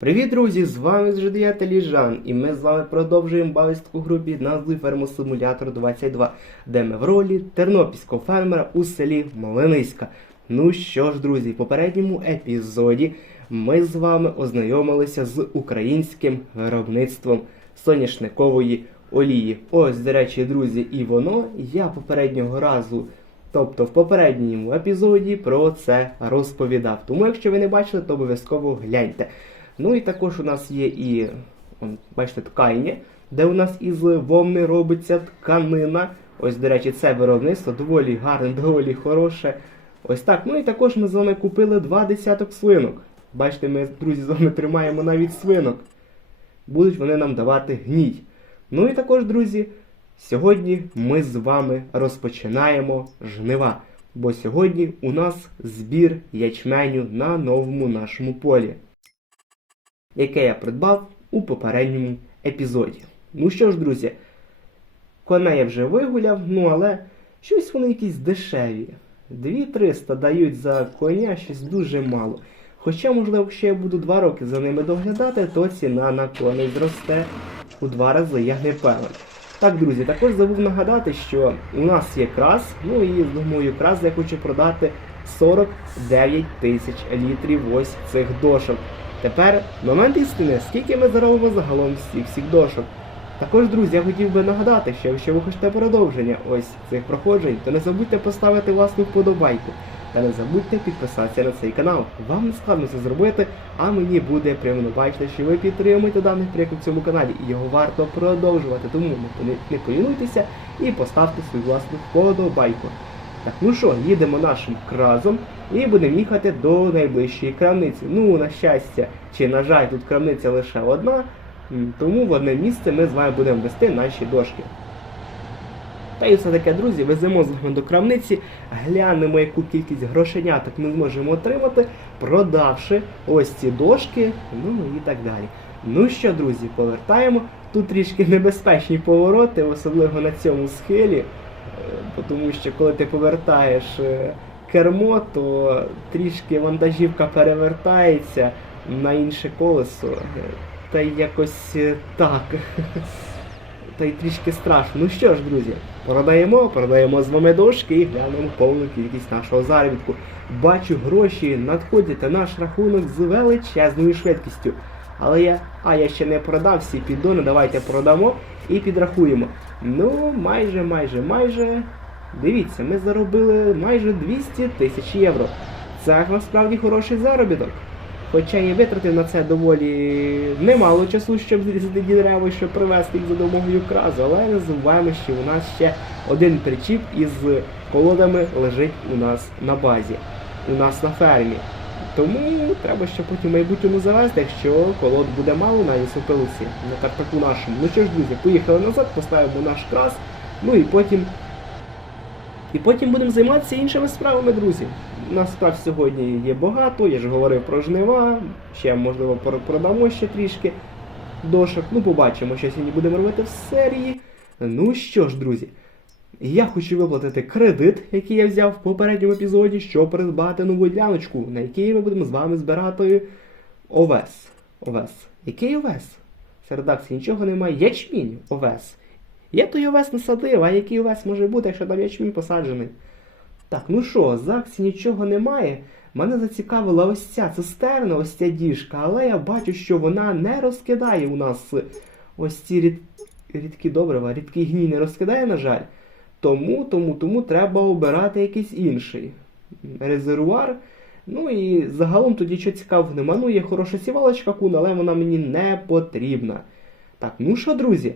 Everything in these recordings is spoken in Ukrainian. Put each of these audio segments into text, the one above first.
Привіт, друзі! З вами Жидія та Ліжан, і ми з вами продовжуємо бавити таку гру під назвою Фермосимулятор 22, де ми в ролі тернопільського фермера у селі Малиниська. Ну що ж, друзі, в попередньому епізоді ми з вами ознайомилися з українським виробництвом соняшникової олії. Ось, до речі, друзі, і воно я попереднього разу. Тобто в попередньому епізоді про це розповідав. Тому, якщо ви не бачили, то обов'язково гляньте. Ну і також у нас є і, бачите, ткання, де у нас із вовни робиться тканина. Ось, до речі, це виробництво доволі гарне, доволі хороше. Ось так. Ну і також ми з вами купили два десяток свинок. Бачите, ми, друзі, з вами тримаємо навіть свинок. Будуть вони нам давати гній. Ну і також, друзі, сьогодні ми з вами розпочинаємо жнива. Бо сьогодні у нас збір ячменю на новому нашому полі яке я придбав у попередньому епізоді. Ну що ж, друзі, коня я вже вигуляв, ну але щось вони якісь дешеві. 2300 дають за коня щось дуже мало. Хоча, можливо, якщо я буду 2 роки за ними доглядати, то ціна на коней зросте у два рази, я не певен. Так, друзі, також забув нагадати, що у нас є крас, ну і думаю, крас я хочу продати 49 тисяч літрів ось цих дошок. Тепер момент істини, скільки ми заробимо загалом з цих всіх дошок. Також, друзі, я хотів би нагадати, що якщо ви хочете продовження ось цих проходжень, то не забудьте поставити власну вподобайку. Та не забудьте підписатися на цей канал. Вам не складно це зробити, а мені буде приємно бачити, що ви підтримуєте даний проєкт у цьому каналі, і його варто продовжувати. Тому не, полінуйтеся і поставте свою власну вподобайку. Так, ну що, їдемо нашим кразом і будемо їхати до найближчої крамниці. Ну, на щастя, чи на жаль, тут крамниця лише одна, тому в одне місце ми з вами будемо вести наші дошки. Та і все таке, друзі, веземо з вами до крамниці, глянемо, яку кількість грошеняток ми зможемо отримати, продавши ось ці дошки, ну і так далі. Ну що, друзі, повертаємо. Тут трішки небезпечні повороти, особливо на цьому схилі. Е, Тому що коли ти повертаєш е, кермо, то трішки вантажівка перевертається на інше колесо. Е, Та й якось так. Та й трішки страшно. Ну що ж, друзі, продаємо, продаємо з вами дошки і глянемо повну кількість нашого заробітку. Бачу, гроші надходять на наш рахунок з величезною швидкістю. Але я. А, я ще не продав всі піддони, давайте продамо і підрахуємо. Ну, майже, майже, майже. Дивіться, ми заробили майже 200 тисяч євро. Це насправді хороший заробіток. Хоча я витратив на це доволі немало часу, щоб зрізати дерева, щоб привезти їх за допомогою кразу, але не забуваємо, що у нас ще один причіп із колодами лежить у нас на базі, у нас на фермі. Тому треба ще потім в майбутньому завести, якщо колод буде мало на лісопилиці, на картаку нашому. Ну що ж, друзі, поїхали назад, поставимо наш крас, ну і потім. І потім будемо займатися іншими справами, друзі. Нас справ сьогодні є багато, я ж говорив про жнива, ще можливо продамо ще трішки дошок. Ну, побачимо, що сьогодні будемо робити в серії. Ну що ж, друзі, я хочу виплатити кредит, який я взяв в попередньому епізоді, щоб придбати нову діляночку, на якій ми будемо з вами збирати овес. Овес. Який овес? Серед редакції нічого немає. Ячмінь овес. Я той овес насадив, а який овес може бути, якщо там ячмінь посаджений? Так, ну що, з акції нічого немає. Мене зацікавила ось ця цистерна, ось ця діжка, але я бачу, що вона не розкидає у нас ось ці рід... рідкі добрива, рідкий гній не розкидає, на жаль. Тому, тому, тому треба обирати якийсь інший резервуар. Ну і загалом тоді що цікавого нема. Ну, є хороша сівалочка кун, але вона мені не потрібна. Так, ну що, друзі,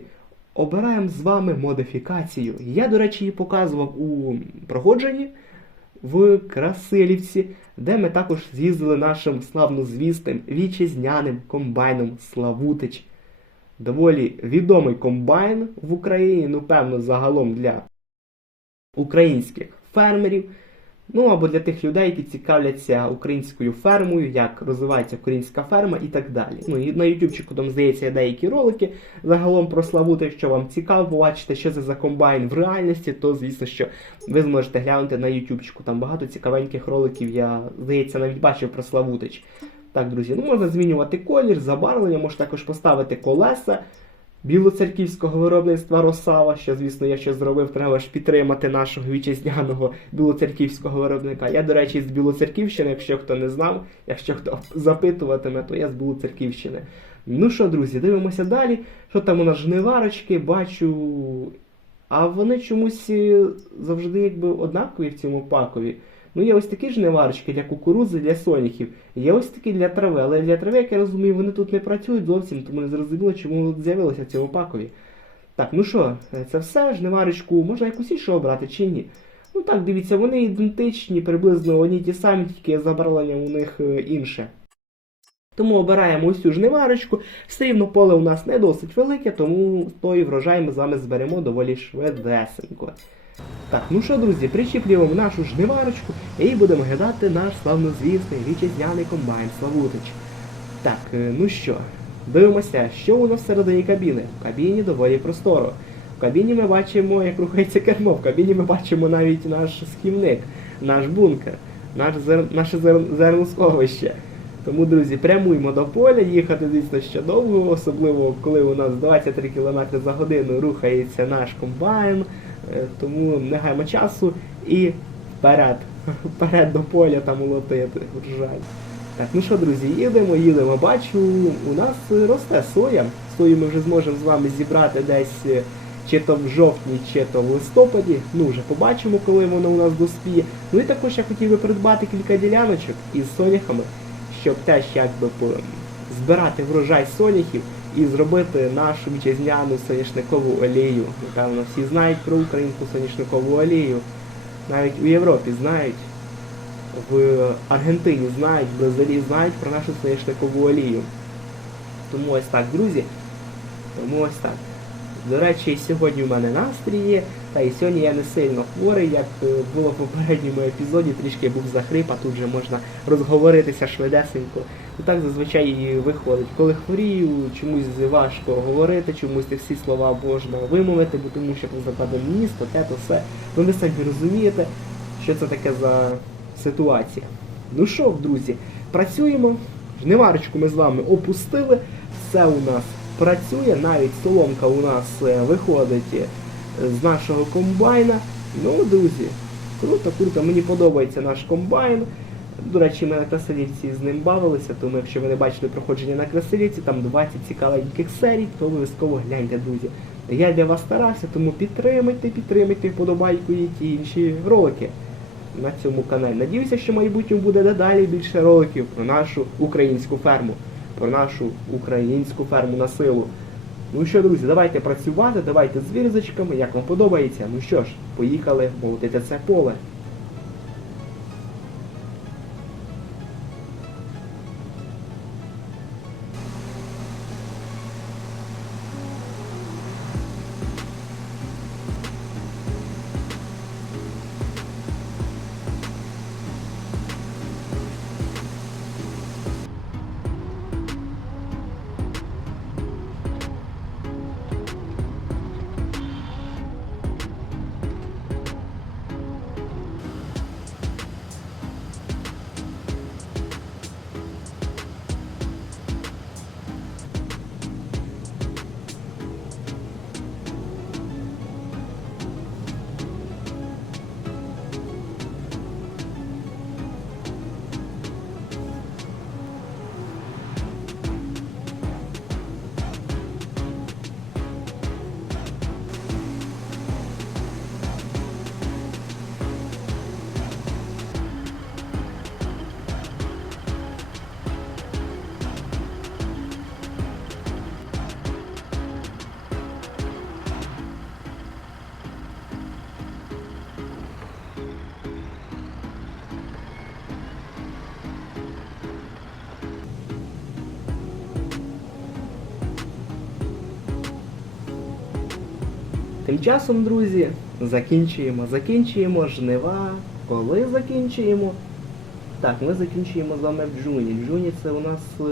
обираємо з вами модифікацію. Я, до речі, її показував у проходженні в Красилівці, де ми також з'їздили нашим славнозвісним вітчизняним комбайном Славутич. Доволі відомий комбайн в Україні, ну, певно, загалом для українських фермерів. Ну або для тих людей, які цікавляться українською фермою, як розвивається українська ферма і так далі. Ну і на ютубчику там здається деякі ролики загалом про Славути. Якщо вам цікаво побачити, що це за комбайн в реальності, то звісно, що ви зможете глянути на ютубчику. Там багато цікавеньких роликів. Я здається навіть бачив про Славутич. Так, друзі, ну можна змінювати колір, забарвлення, можна також поставити колеса білоцерківського виробництва Росава, що, звісно, я ще зробив, треба ж підтримати нашого вітчизняного білоцерківського виробника. Я, до речі, з Білоцерківщини, якщо хто не знав, якщо хто запитуватиме, то я з Білоцерківщини. Ну що, друзі, дивимося далі. Що там у нас жниварочки, бачу. А вони чомусь е, завжди якби однакові в цьому пакові. Ну, є ось такі жниварочки для кукурудзи, для соняхів. Є ось такі для трави, але для трави, як я розумію, вони тут не працюють зовсім, тому не зрозуміло, чому з'явилися в цьому пакові. Так, ну що, це все, жниварочку, можна якусь іншу обрати чи ні? Ну так, дивіться, вони ідентичні, приблизно одні ті самі, тільки забарвлення у них е, інше. Тому обираємо ось цю жниварочку. Все рівно поле у нас не досить велике, тому той врожай ми з вами зберемо доволі швидесенько. Так, ну що, друзі, причіплюємо нашу жниварочку і будемо глядати наш славнозвісний вітчизняний комбайн Славутич. Так, е, ну що, дивимося, що у нас всередині кабіни. В кабіні доволі просторо. В кабіні ми бачимо, як рухається кермо, в кабіні ми бачимо навіть наш схівник, наш бункер, наш зер... наше зер... зерносховище. Тому, друзі, прямуємо до поля, їхати, звісно, ще довго, особливо коли у нас 23 км за годину рухається наш комбайн. Е, Тому не гаємо часу і вперед. Вперед до поля там молотити врожай. Так, ну що, друзі, їдемо, їдемо. Бачу, у нас росте соя. Сою ми вже зможемо з вами зібрати десь е, чи то в жовтні, чи то в листопаді. Ну, вже побачимо, коли воно у нас доспіє. Ну і також я хотів би придбати кілька діляночок із соняхами, щоб теж якби збирати врожай соняхів і зробити нашу вітчизняну соняшникову олію. Напевно, всі знають про українську соняшникову олію. Навіть у Європі знають, в Аргентині знають, в Бразилії знають про нашу соняшникову олію. Тому ось так, друзі. Тому ось так. До речі, сьогодні в мене настрій та і сьогодні я не сильно хворий, як е, було в попередньому епізоді, трішки був захрип, а тут вже можна розговоритися швидесенько. І так зазвичай і виходить. Коли хворію, чомусь важко говорити, чомусь не всі слова можна вимовити, бо тому що позакладом місто, те то все. Ну ви самі розумієте, що це таке за ситуація. Ну що, друзі, працюємо. Жниварочку ми з вами опустили. Все у нас працює, навіть соломка у нас е, виходить е, з нашого комбайна. Ну, друзі, круто, круто, мені подобається наш комбайн. До речі, ми на Красилівці з ним бавилися, тому якщо ви не бачили проходження на Красилівці, там 20 цікавеньких серій, то обов'язково гляньте, друзі. Я для вас старався, тому підтримайте, підтримайте вподобайку і ті інші ролики на цьому каналі. Надіюся, що в майбутньому буде дедалі більше роликів про нашу українську ферму, про нашу українську ферму на силу. Ну що, друзі, давайте працювати, давайте з вірзочками, як вам подобається. Ну що ж, поїхали молотити це поле. Тим часом, друзі, закінчуємо, закінчуємо жнива. Коли закінчуємо? Так, ми закінчуємо з вами в джуні. Джуні це у нас е,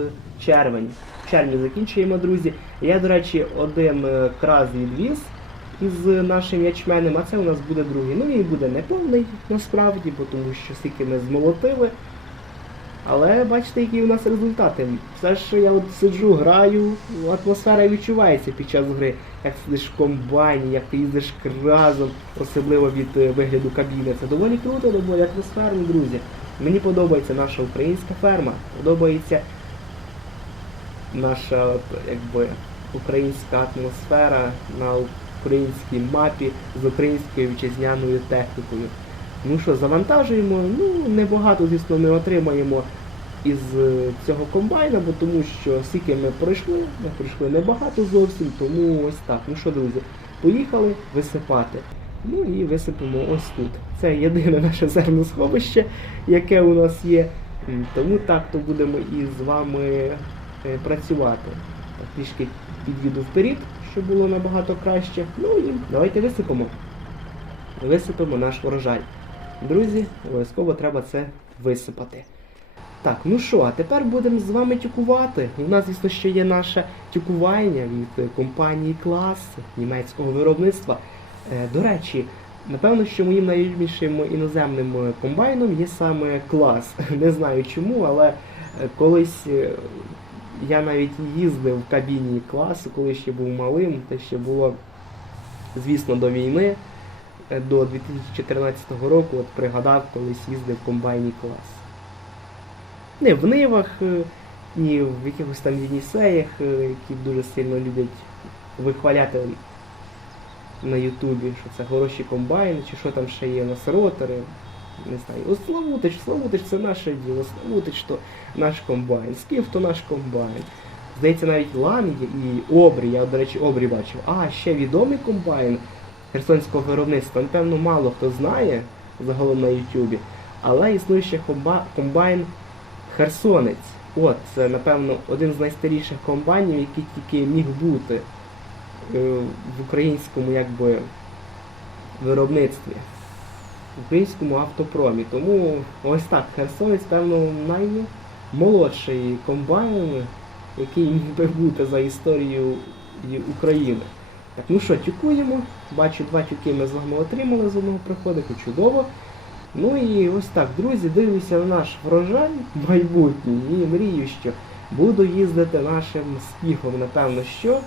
червень. В червні закінчуємо, друзі. Я, до речі, один е, краз відвіз із нашим ячменем, а це у нас буде другий. Ну він буде неповний насправді, бо тому що скільки ми змолотили. Але бачите, які у нас результати. Все ж я от сиджу, граю, атмосфера відчувається під час гри. Як сидиш в комбайні, як ти їздиш разом, особливо від е, вигляду кабіни. Це доволі круто, доволі атмосферно, друзі. Мені подобається наша українська ферма, подобається наша от, якби, українська атмосфера на українській мапі з українською вітчизняною технікою. Ну що, завантажуємо, ну небагато, звісно, не отримаємо із е, цього комбайна, бо тому що скільки ми пройшли, ми пройшли небагато зовсім, тому ось так. Ну що, друзі, поїхали висипати. Ну і висипемо ось тут. Це єдине наше зерносховище, яке у нас є. Тому так то будемо і з вами е, працювати. Так, трішки під'їду вперед, щоб було набагато краще. Ну і давайте висипемо. Висипемо наш врожай. Друзі, обов'язково треба це висипати. Так, ну що, а тепер будемо з вами тюкувати. У нас, звісно, ще є наше тюкування від компанії Клас німецького виробництва. Е, До речі, напевно, що моїм найбільшим іноземним комбайном є саме клас. Не знаю чому, але е, колись е, я навіть їздив в кабіні класу, коли ще був малим, те ще було, звісно, до війни. Е, До 2014 року от пригадав, колись їздив комбайні клас. Не в нивах, е, ні в якихось там Єнісеях, е, які дуже сильно люблять вихваляти на Ютубі, що це хороші комбайни, чи що там ще є, на ротори. Не знаю. О, Славутич, Славутич це наше діло, Славутич то наш комбайн, Скіф то наш комбайн. Здається, навіть Лан і Обрі, я, до речі, Обрі бачив. А, ще відомий комбайн херсонського виробництва. Напевно, мало хто знає загалом на Ютубі. Але існує ще комба- комбайн Херсонець. От, це, напевно, один з найстаріших комбайнів, який тільки міг бути е, в українському якби, виробництві, в українському автопромі. Тому ось так, Херсонець, певно, наймолодший комбайн, який міг би бути за історією України. Так, ну що, тюкуємо. Бачу, два тюки ми з вами отримали з одного приходу, чудово. Ну і ось так, друзі, дивлюся на наш врожай майбутній і мрію, що буду їздити нашим скіфом, напевно, що.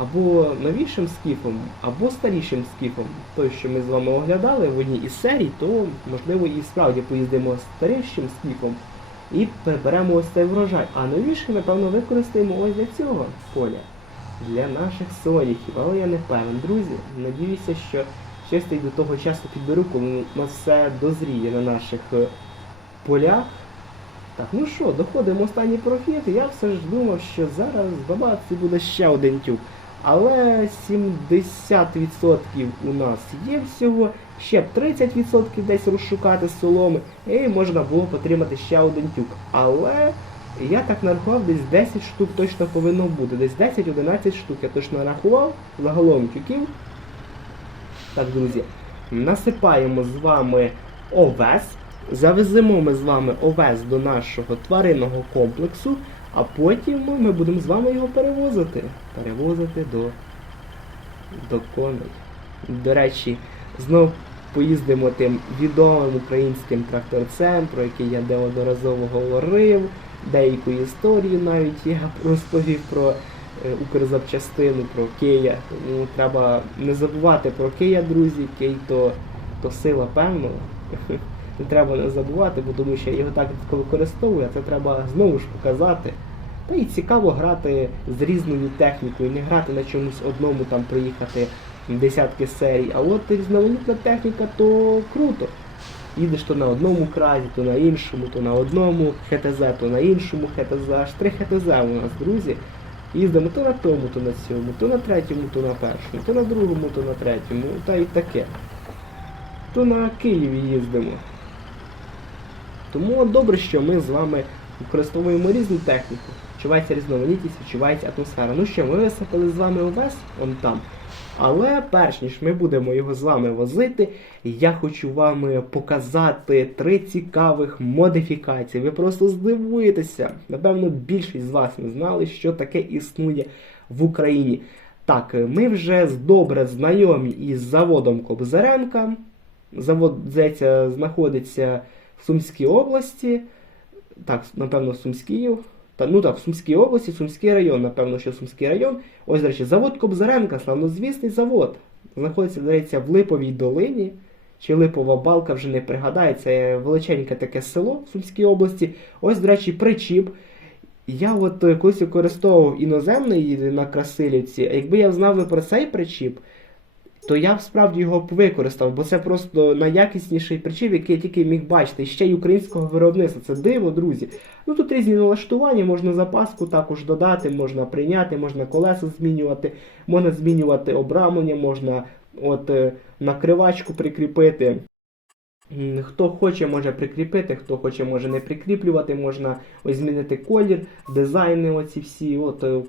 Або новішим скіфом, або старішим скіфом. Той, що ми з вами оглядали в одній із серій, то можливо і справді поїздимо старішим скіфом і переберемо ось цей врожай. А новіший, напевно, використаємо ось для цього поля. Для наших соняхів. Але я не певен, друзі. Надіюся, що щось я й до того часу підберу, коли у нас все дозріє на наших е, полях. Так, ну що, доходимо останній профіт. Я все ж думав, що зараз бабаці буде ще один тюк. Але 70% у нас є всього, ще б 30% десь розшукати соломи, і можна було б отримати ще один тюк. Але я так нарахував, десь 10 штук точно повинно бути. Десь 10-11 штук я точно нарахував загалом тюків. Так, друзі, насипаємо з вами овес. Завеземо ми з вами овес до нашого тваринного комплексу, а потім ми будемо з вами його перевозити. Перевозити до, до коней. До речі, знов поїздимо тим відомим українським тракторцем, про який я неодноразово говорив. Деяку історію навіть я розповів про е, Укрзапчастину, про Кия. Тому треба не забувати про Кия, друзі. Кий то, то сила певно. Не треба не забувати, бо тому що я його так а це треба знову ж показати. Та й цікаво грати з різною технікою, не грати на чомусь одному, там проїхати десятки серій. А от різноманітна техніка, то круто. Їдеш то на одному кразі, то на іншому, то на одному ХТЗ, то на іншому ХТЗ, аж три ХТЗ у нас, друзі. Їздимо то на тому, то на цьому, то на третьому, то на першому, то на другому, то на третьому, та й таке. То на Києві їздимо. Тому добре, що ми з вами використовуємо різну техніку. Відчувається різноманітність, відчувається атмосфера. Ну що, ми висипали з вами увесь он там. Але перш ніж ми будемо його з вами возити, я хочу вам показати три цікавих модифікації. Ви просто здивуєтеся. Напевно, більшість з вас не знали, що таке існує в Україні. Так, ми вже добре знайомі із заводом Кобзаренка. Завод, здається, знаходиться в Сумській області. Так, напевно, в Сумській. Та, ну так, в Сумській області, Сумський район, напевно, що Сумський район. Ось, до речі, завод Кобзаренка, славнозвісний завод. Знаходиться, здається, в Липовій долині. Чи Липова балка вже не пригадаю, це величеньке таке село в Сумській області. Ось, до речі, причіп. Я от е, колись використовував іноземний на Красилівці, а якби я знав про цей причіп, то я справді його б використав, бо це просто найякісніший причіп, який я тільки міг бачити. Ще й українського виробництва. Це диво, друзі. Ну тут різні налаштування, можна запаску також додати, можна прийняти, можна колеса змінювати, можна змінювати обрамлення, можна от е, накривачку прикріпити. Хто хоче, може прикріпити, хто хоче, може не прикріплювати, можна ось змінити колір, дизайни оці всі. От, е,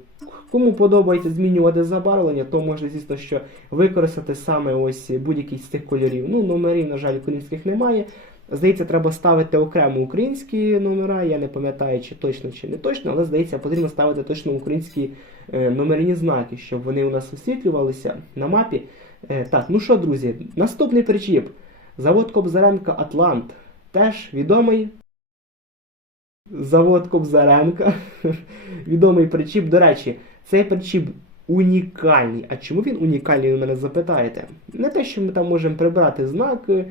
кому подобається змінювати забарвлення, то можна, звісно, що використати саме ось будь-який з цих кольорів. Ну, номерів, на жаль, українських немає. Здається, треба ставити окремо українські номера. Я не пам'ятаю, чи точно чи не точно, але здається, потрібно ставити точно українські е, номерні знаки, щоб вони у нас освітлювалися на мапі. Е, так, ну що, друзі, наступний причіп. Завод Кобзаренка Атлант. Теж відомий завод Кобзаренка. відомий причіп. До речі, цей причіп унікальний. А чому він унікальний, ви мене запитаєте? Не те, що ми там можемо прибрати знак е,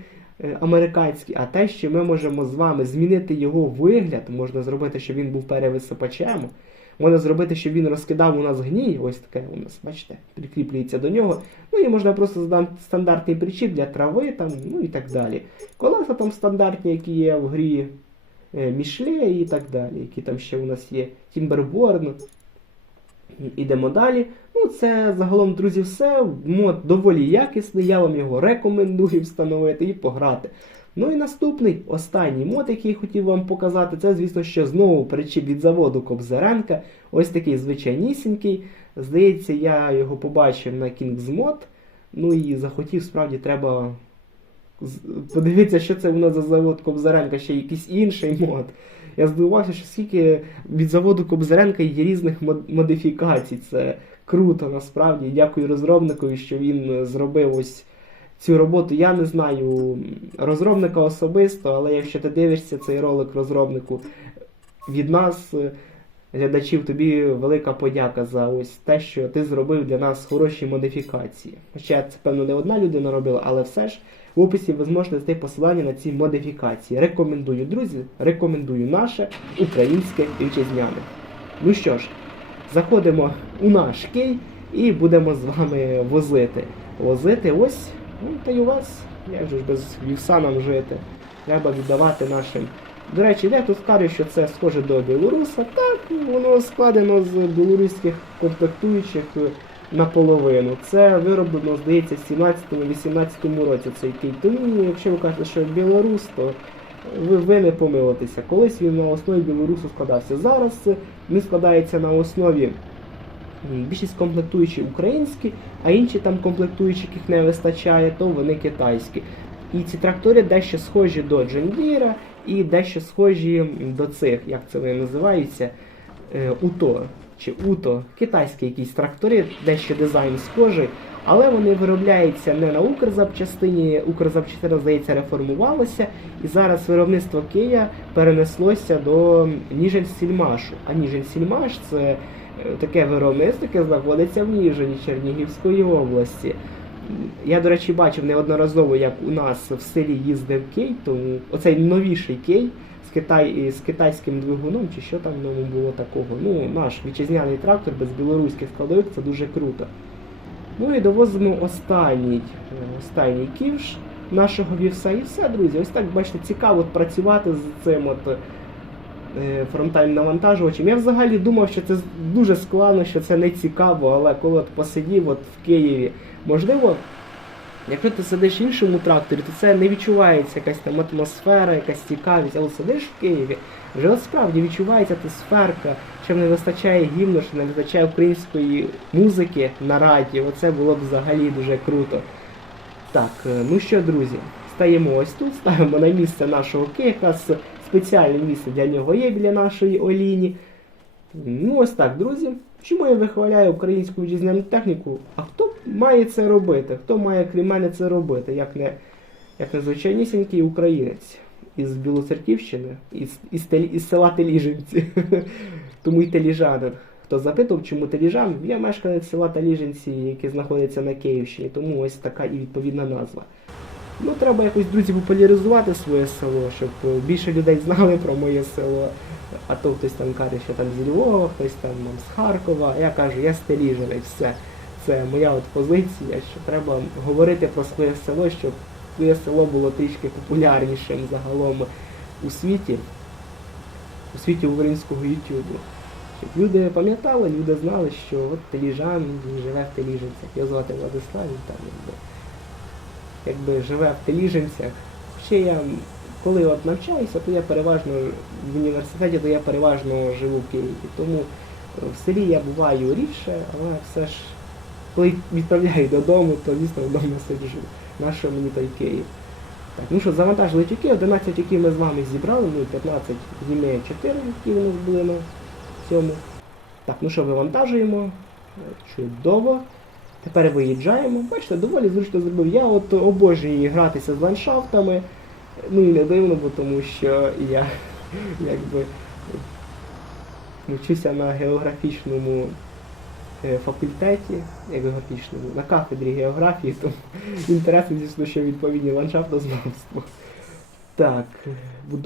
американський, а те, що ми можемо з вами змінити його вигляд. Можна зробити, щоб він був перевисипачем. Можна зробити, щоб він розкидав у нас гній. Ось таке у нас, бачите, прикріплюється до нього. Ну і можна просто здати стандартний причіп для трави, там, ну і так далі. Колеса там стандартні, які є в грі е, Мішле і так далі, які там ще у нас є Тімберборн. Ідемо далі. Ну, це загалом, друзі, все. Мод доволі якісний, я вам його рекомендую встановити і пограти. Ну і наступний, останній мод, який я хотів вам показати, це, звісно, що знову причіп від заводу Кобзаренка. Ось такий звичайнісінький. Здається, я його побачив на Kingsmod. Ну і захотів, справді, треба подивитися, що це у нас за завод Кобзаренка, ще якийсь інший мод. Я здивувався, що скільки від заводу Кобзаренка є різних мод- модифікацій. Це круто насправді. Дякую розробникові, що він е, зробив ось цю роботу. Я не знаю розробника особисто, але якщо ти дивишся цей ролик розробнику від нас, е, глядачів, тобі велика подяка за ось те, що ти зробив для нас хороші модифікації. Хоча це, певно, не одна людина робила, але все ж в описі ви зможете знайти посилання на ці модифікації. Рекомендую, друзі, рекомендую наше українське вітчизняне. Ну що ж, заходимо у наш кей і будемо з вами возити. Возити ось, ну та й у вас, як же ж без вівса нам жити. Треба віддавати нашим. До речі, я тут скажу, що це схоже до білоруса. Так, воно складено з білоруських комплектуючих е, наполовину. Це вироблено, здається, в 17-18 році цей кей. Тому, якщо ви кажете, що білорус, то ви, ви не помилитеся. Колись він на основі білорусу складався. Зараз е, він складається на основі більшість комплектуючі українські, а інші там комплектуючі, яких не вистачає, то вони китайські. І ці трактори дещо схожі до Джондіра і дещо схожі до цих, як це вони називаються, е, УТО чи УТО, китайські якісь трактори, дещо дизайн схожий, але вони виробляються не на Укрзапчастині. Укрзапчастина, здається, реформувалася, і зараз виробництво Кия перенеслося до Ніжин-Сільмашу. А Ніжин-Сільмаш це таке виробництво, яке знаходиться в Ніжині Чернігівської області. Я, до речі, бачив неодноразово, як у нас в селі їздив Кей, тому оцей новіший Кей з, Китай, з китайським двигуном, чи що там в ньому було такого. Ну, наш вітчизняний трактор без білоруських складових, це дуже круто. Ну і довозимо останній, останній ківш нашого вівса. І все, друзі. Ось так, бачите, цікаво працювати з цим от е, фронтальним навантажувачем. Я взагалі думав, що це дуже складно, що це не цікаво, але коли от посидів от в Києві, можливо, якщо ти сидиш в іншому тракторі, то це не відчувається якась там атмосфера, якась цікавість, але сидиш в Києві, вже от справді відчувається атмосферка, що не вистачає гімну, що не вистачає української музики на радіо. Оце було б взагалі дуже круто. Так, е, ну що, друзі, стаємо ось тут, ставимо на місце нашого якраз спеціальне місце для нього є біля нашої Оліні. Ну ось так, друзі. Чому я вихваляю українську вітчизняну техніку? А хто має це робити? Хто має крім мене це робити, як не, як не звичайнісінький українець? із Білоцерківщини, із, із, із села Теліжинці. Тому й Теліжанин. Хто запитав, чому Теліжан, я мешканець села Теліжинці, яке знаходиться на Київщині, тому ось така і відповідна назва. Ну, треба якось, друзі, популяризувати своє село, щоб е, більше людей знали про моє село. А то хтось там каже, що там зі Львова, хтось там ну, з Харкова. Я кажу, я з Теліжина, все. Це моя от позиція, що треба говорити про своє село, щоб своє село було трішки популярнішим загалом у світі, у світі українського Ютубу. Щоб люди пам'ятали, люди знали, що от Теліжан він живе в Теліжинцях. Його звати Владислав, він там якби, живе в Теліжинцях. Ще я, коли от навчаюся, то я переважно в університеті, то я переважно живу в Києві. Тому е, в селі я буваю рідше, але все ж, коли відправляю додому, то звісно вдома сиджу. Нащо мені той Київ? Так, ну що, завантажили тюки, 11 тюків ми з вами зібрали, ну і 15 зніме 4, які у нас були на цьому. Так, ну що, вивантажуємо. Чудово. Тепер виїжджаємо. Бачите, доволі зручно зробив. Я от обожнюю гратися з ландшафтами. Ну і не дивно, бо тому що я якби вчуся на географічному е, факультеті, як географічному, на кафедрі географії, тому інтересно, звісно, що відповідні ландшафтознавство. Так,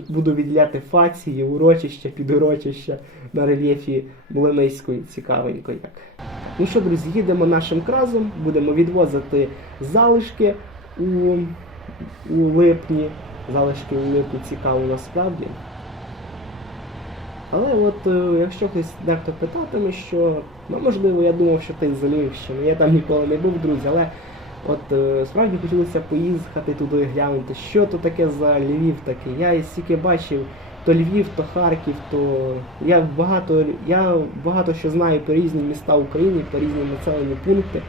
буду відділяти фації, урочища, підурочища на рельєфі Млинейської, цікавенько як. Ну що, друзі, їдемо нашим кразом, будемо відвозити залишки у, у липні. Залишки у липні цікаво насправді. Але от е, якщо хтось дехто питатиме, що ну можливо я думав, що ти з Львівщини, я там ніколи не був, друзі, але от е, справді хотілося поїхати туди глянути, що то таке за Львів такий. Я стільки бачив то Львів, то Харків, то я багато, я багато що знаю про різні міста України, про різні населені пункти,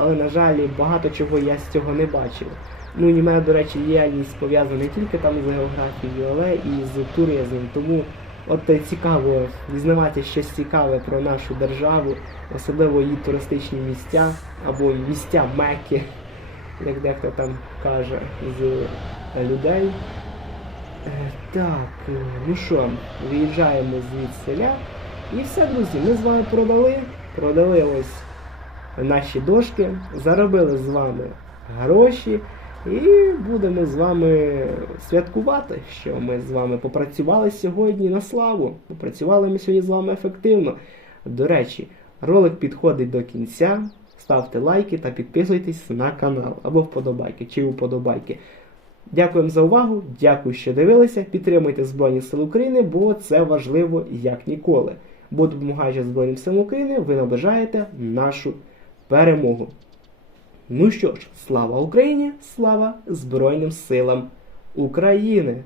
але на жаль, багато чого я з цього не бачив. Ну і в мене, до речі, діяльність пов'язана не тільки там з географією, але і з туризмом. Тому от цікаво дізнаватися щось цікаве про нашу державу, особливо її туристичні місця або місця Мекки, як дехто там каже з людей. Е, Так, е, ну що, виїжджаємо звідсиля. І все, друзі, ми з вами продали. Продали ось наші дошки, заробили з вами гроші. І будемо з вами святкувати, що ми з вами попрацювали сьогодні на славу. Попрацювали ми сьогодні з вами ефективно. До речі, ролик підходить до кінця. Ставте лайки та підписуйтесь на канал або вподобайки чи уподобайки. Дякуємо за увагу, дякую, що дивилися. Підтримуйте Збройні Сили України, бо це важливо як ніколи. Бо допомагаючи Збройним силам України, ви наближаєте нашу перемогу. Ну що ж, слава Україні, слава Збройним силам України!